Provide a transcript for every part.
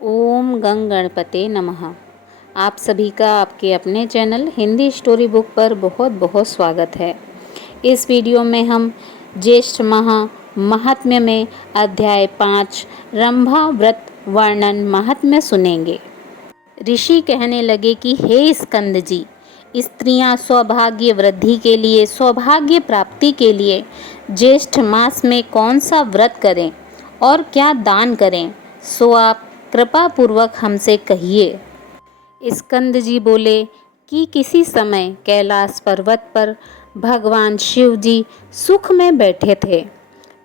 ओम गंग गणपते नमः। आप सभी का आपके अपने चैनल हिंदी स्टोरी बुक पर बहुत बहुत स्वागत है। इस वीडियो में हम ज्येष्ठ माह महात्म्य में अध्याय 5 रंभा व्रत वर्णन महात्म्य सुनेंगे। ऋषि कहने लगे कि हे स्कंद जी, स्त्रियां सौभाग्य वृद्धि के लिए, सौभाग्य प्राप्ति के लिए ज्येष्ठ मास में कौन सा व्रत करें और क्या दान करें, सो आप कृपा पूर्वक हमसे कहिए। स्कंद जी बोले कि किसी समय कैलाश पर्वत पर भगवान शिव जी सुख में बैठे थे।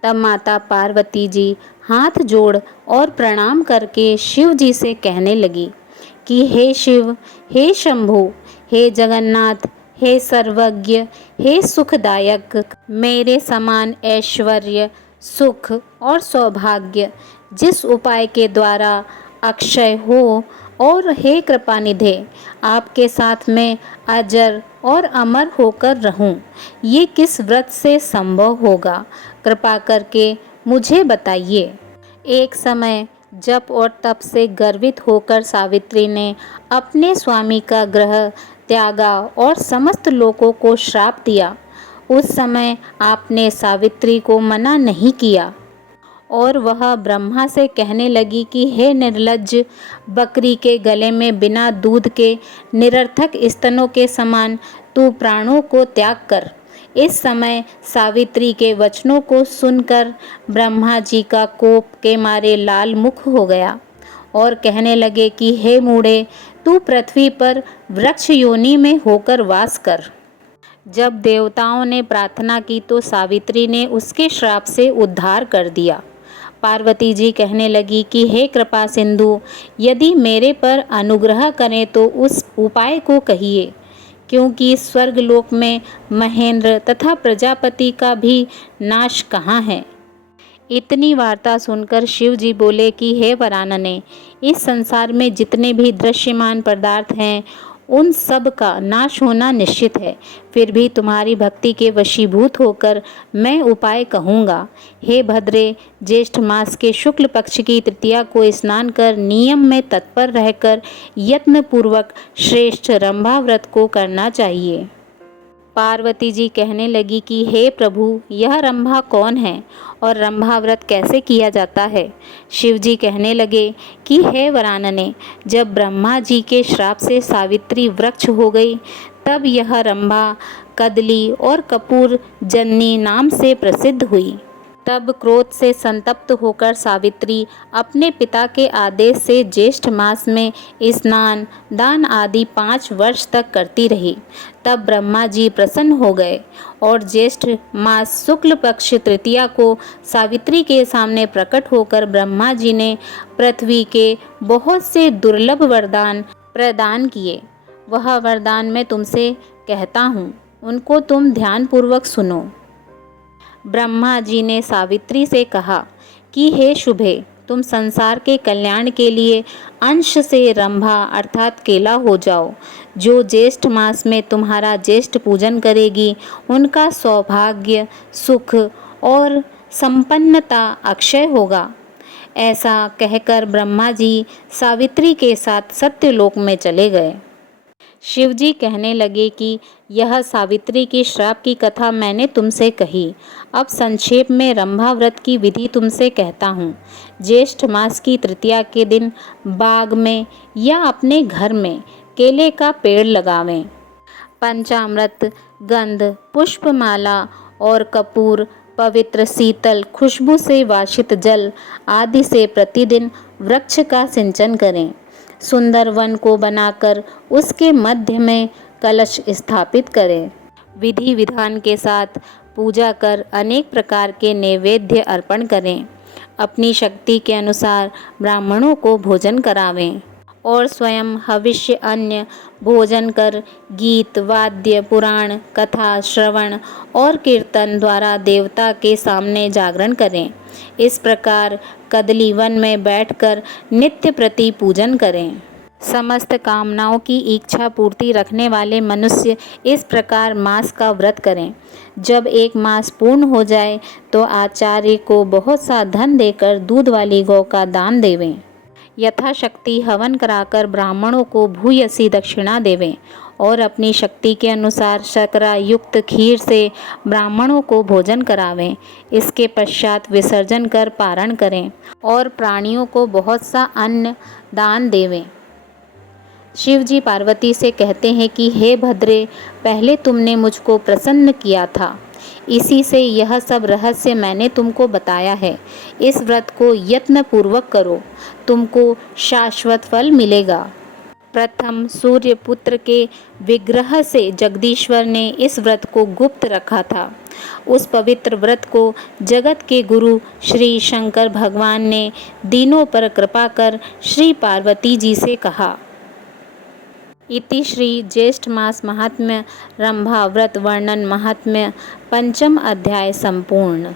तब माता पार्वती जी हाथ जोड़ और प्रणाम करके शिव जी से कहने लगी कि हे शिव, हे शंभु, हे जगन्नाथ, हे सर्वज्ञ, हे सुखदायक, मेरे समान ऐश्वर्य, सुख और सौभाग्य जिस उपाय के द्वारा अक्षय हो, और हे कृपानिधे, आपके साथ में अजर और अमर होकर रहूं, ये किस व्रत से संभव होगा, कृपा करके मुझे बताइए। एक समय जप और तप से गर्वित होकर सावित्री ने अपने स्वामी का ग्रह त्यागा और समस्त लोगों को श्राप दिया। उस समय आपने सावित्री को मना नहीं किया और वह ब्रह्मा से कहने लगी कि हे निर्लज्ज, बकरी के गले में बिना दूध के निरर्थक स्तनों के समान तू प्राणों को त्याग कर। इस समय सावित्री के वचनों को सुनकर ब्रह्मा जी का कोप के मारे लाल मुख हो गया और कहने लगे कि हे मूढ़े, तू पृथ्वी पर वृक्ष योनि में होकर वास कर। जब देवताओं ने प्रार्थना की तो सावित्री ने उसके श्राप से उद्धार कर दिया। पार्वती जी कहने लगी कि हे कृपा सिंधु, यदि मेरे पर अनुग्रह करें तो उस उपाय को कहिए, क्योंकि स्वर्गलोक में महेंद्र तथा प्रजापति का भी नाश कहाँ है। इतनी वार्ता सुनकर शिव जी बोले कि हे वरानने, इस संसार में जितने भी दृश्यमान पदार्थ हैं उन सब का नाश होना निश्चित है। फिर भी तुम्हारी भक्ति के वशीभूत होकर मैं उपाय कहूँगा। हे भद्रे, ज्येष्ठ मास के शुक्ल पक्ष की तृतीया को स्नान कर नियम में तत्पर रहकर यत्न पूर्वक श्रेष्ठ रंभा व्रत को करना चाहिए। पार्वती जी कहने लगी कि हे प्रभु, यह रंभा कौन है और रंभा व्रत कैसे किया जाता है। शिव जी कहने लगे कि हे वरानने, जब ब्रह्मा जी के श्राप से सावित्री वृक्ष हो गई तब यह रंभा कदली और कपूर जन्नी नाम से प्रसिद्ध हुई। तब क्रोध से संतप्त होकर सावित्री अपने पिता के आदेश से ज्येष्ठ मास में स्नान, दान आदि 5 वर्ष तक करती रही। तब ब्रह्मा जी प्रसन्न हो गए और ज्येष्ठ मास शुक्ल पक्ष तृतीया को सावित्री के सामने प्रकट होकर ब्रह्मा जी ने पृथ्वी के बहुत से दुर्लभ वरदान प्रदान किए। वह वरदान मैं तुमसे कहता हूँ, उनको तुम ध्यानपूर्वक सुनो। ब्रह्मा जी ने सावित्री से कहा कि हे शुभे, तुम संसार के कल्याण के लिए अंश से रंभा अर्थात केला हो जाओ। जो ज्येष्ठ मास में तुम्हारा ज्येष्ठ पूजन करेगी उनका सौभाग्य, सुख और संपन्नता अक्षय होगा। ऐसा कहकर ब्रह्मा जी सावित्री के साथ सत्यलोक में चले गए। शिवजी कहने लगे कि यह सावित्री की श्राप की कथा मैंने तुमसे कही। अब संक्षेप में रंभा व्रत की विधि तुमसे कहता हूँ। ज्येष्ठ मास की तृतीया के दिन बाग में या अपने घर में केले का पेड़ लगावें। पंचामृत, गंध, पुष्पमाला और कपूर, पवित्र शीतल खुशबू से वाषित जल आदि से प्रतिदिन वृक्ष का सिंचन करें। सुंदर वन को बनाकर उसके मध्य में कलश स्थापित करें। विधि विधान के साथ पूजा कर अनेक प्रकार के नैवेद्य अर्पण करें। अपनी शक्ति के अनुसार ब्राह्मणों को भोजन करावें और स्वयं हविष्य अन्य भोजन कर गीत, वाद्य, पुराण, कथा, श्रवण और कीर्तन द्वारा देवता के सामने जागरण करें। इस प्रकार कदली वन में बैठकर नित्य प्रति पूजन करें। समस्त कामनाओं की इच्छा पूर्ति रखने वाले मनुष्य इस प्रकार मास का व्रत करें। जब एक मास पूर्ण हो जाए तो आचार्य को बहुत सा धन देकर दूध वाली गौ का दान देवें। यथाशक्ति हवन कराकर ब्राह्मणों को भूयसी दक्षिणा देवें और अपनी शक्ति के अनुसार शर्करा युक्त खीर से ब्राह्मणों को भोजन करावें। इसके पश्चात विसर्जन कर पारण करें और प्राणियों को बहुत सा अन्न दान देवें। शिव जी पार्वती से कहते हैं कि हे भद्रे, पहले तुमने मुझको प्रसन्न किया था, इसी से यह सब रहस्य मैंने तुमको बताया है। इस व्रत को यत्न पूर्वक करो, तुमको शाश्वत फल मिलेगा। प्रथम सूर्यपुत्र के विग्रह से जगदीश्वर ने इस व्रत को गुप्त रखा था। उस पवित्र व्रत को जगत के गुरु श्री शंकर भगवान ने दीनों पर कृपा कर श्री पार्वती जी से कहा। इति श्री ज्येष्ठ मास महात्म्य रंभा व्रत वर्णन महात्म्य पंचम अध्याय संपूर्ण।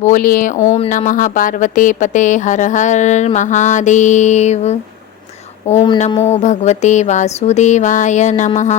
बोलिए ओम नमः पार्वते पते हर हर महादेव। ओम नमो भगवते वासुदेवाय नमः।